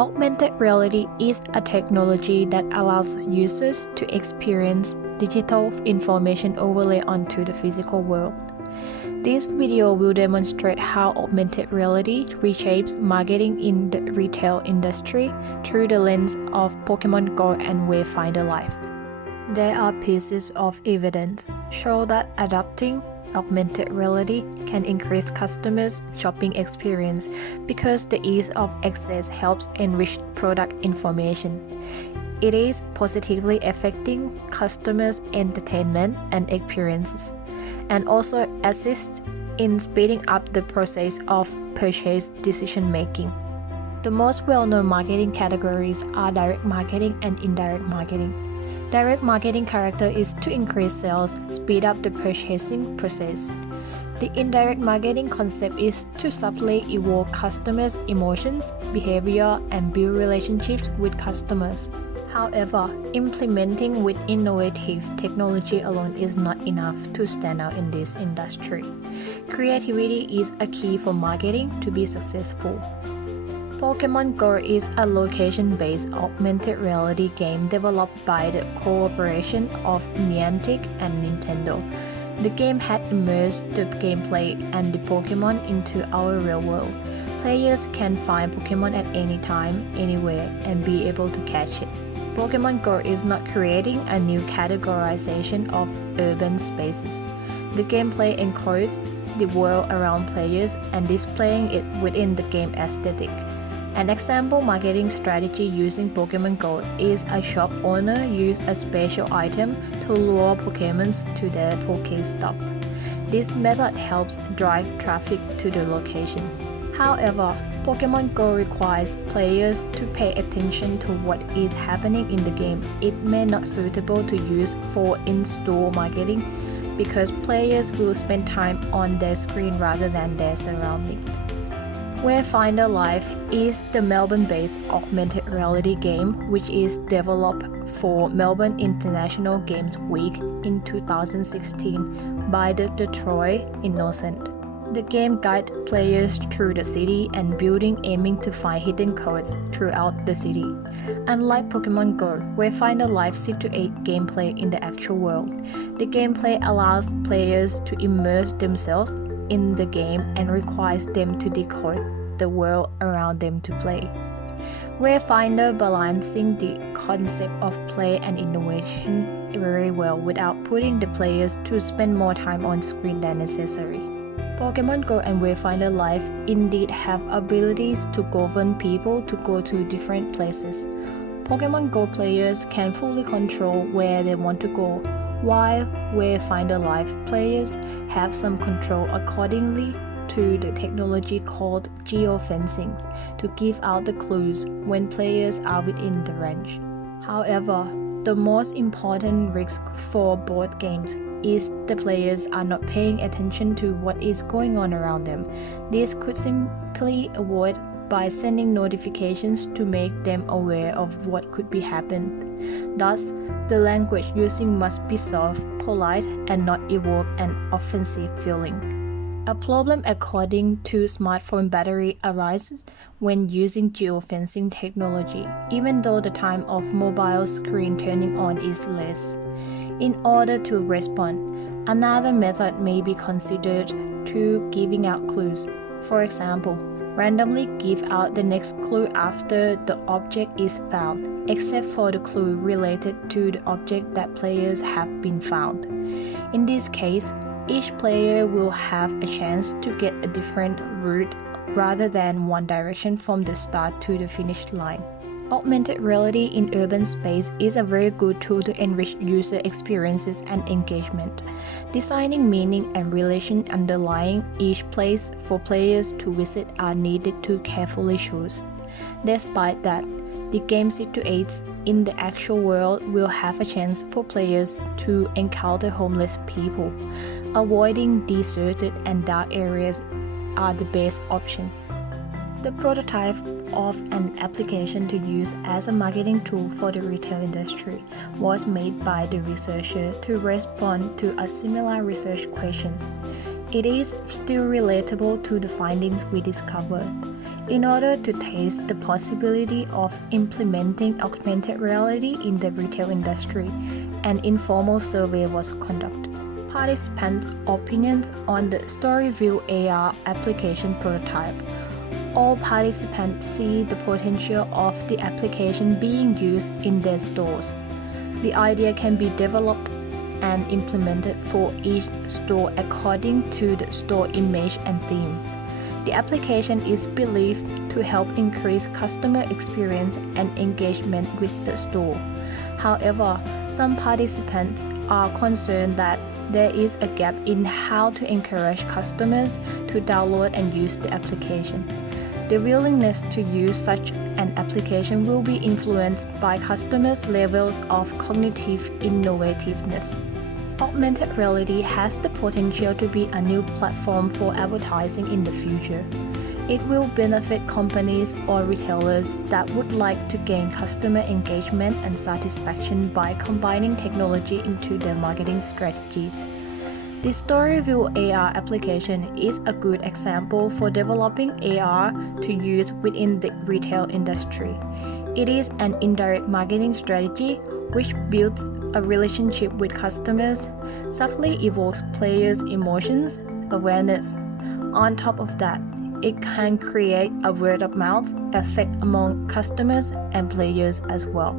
Augmented reality is a technology that allows users to experience digital information overlay onto the physical world. This video will demonstrate how augmented reality reshapes marketing in the retail industry through the lens of Pokemon Go and Wayfinder Life. There are pieces of evidence show that adopting augmented reality can increase customers' shopping experience because the ease of access helps enrich product information. It is positively affecting customers' entertainment and experiences, and also assists in speeding up the process of purchase decision-making. The most well-known marketing categories are direct marketing and indirect marketing. Direct marketing character is to increase sales, speed up the purchasing process. The indirect marketing concept is to subtly evoke customers' emotions, behavior, and build relationships with customers. However, implementing with innovative technology alone is not enough to stand out in this industry. Creativity is a key for marketing to be successful. Pokemon Go is a location-based augmented reality game developed by the cooperation of Niantic and Nintendo. The game had immersed the gameplay and the Pokemon into our real world. Players can find Pokemon at any time, anywhere, and be able to catch it. Pokemon Go is not creating a new categorization of urban spaces. The gameplay encodes the world around players and displaying it within the game aesthetic. An example marketing strategy using Pokemon Go is a shop owner use a special item to lure Pokemons to their Pokestop. This method helps drive traffic to the location. However, Pokemon Go requires players to pay attention to what is happening in the game. It may not be suitable to use for in-store marketing because players will spend time on their screen rather than their surroundings. Wayfinder Life is the Melbourne-based augmented reality game which is developed for Melbourne International Games Week in 2016 by the Detroit Innocent. The game guides players through the city and building aiming to find hidden codes throughout the city. Unlike Pokemon Go, Wayfinder Life situates gameplay in the actual world. The gameplay allows players to immerse themselves in the game and requires them to decode the world around them to play. Wayfinder balancing the concept of play and innovation very well without putting the players to spend more time on screen than necessary. Pokemon Go and Wayfinder Life indeed have abilities to govern people to go to different places. Pokemon Go players can fully control where they want to go, while Wayfinder Life players have some control accordingly to the technology called geofencing to give out the clues when players are within the range. However, the most important risk for both games is the players are not paying attention to what is going on around them. This could simply avoid by sending notifications to make them aware of what could be happened. Thus, the language using must be soft, polite, and not evoke an offensive feeling. A problem according to smartphone battery arises when using geofencing technology, even though the time of mobile screen turning on is less. In order to respond, another method may be considered to giving out clues. For example, randomly give out the next clue after the object is found, except for the clue related to the object that players have been found. In this case, each player will have a chance to get a different route rather than one direction from the start to the finish line. Augmented reality in urban space is a very good tool to enrich user experiences and engagement. Designing meaning and relation underlying each place for players to visit are needed to carefully choose. Despite that, the game situates in the actual world will have a chance for players to encounter homeless people. Avoiding deserted and dark areas are the best option. The prototype of an application to use as a marketing tool for the retail industry was made by the researcher to respond to a similar research question. It is still relatable to the findings we discovered. in order to test the possibility of implementing augmented reality in the retail industry. An informal survey was conducted. Participants' opinions on the StoryView AR application prototype. All participants see the potential of the application being used in their stores. The idea can be developed and implemented for each store according to the store image and theme. The application is believed to help increase customer experience and engagement with the store. However, some participants are concerned that there is a gap in how to encourage customers to download and use the application. The willingness to use such an application will be influenced by customers' levels of cognitive innovativeness. Augmented reality has the potential to be a new platform for advertising in the future. It will benefit companies or retailers that would like to gain customer engagement and satisfaction by combining technology into their marketing strategies. The StoryView AR application is a good example for developing AR to use within the retail industry. It is an indirect marketing strategy which builds a relationship with customers, subtly evokes players' emotions, awareness. On top of that, it can create a word-of-mouth effect among customers and players as well.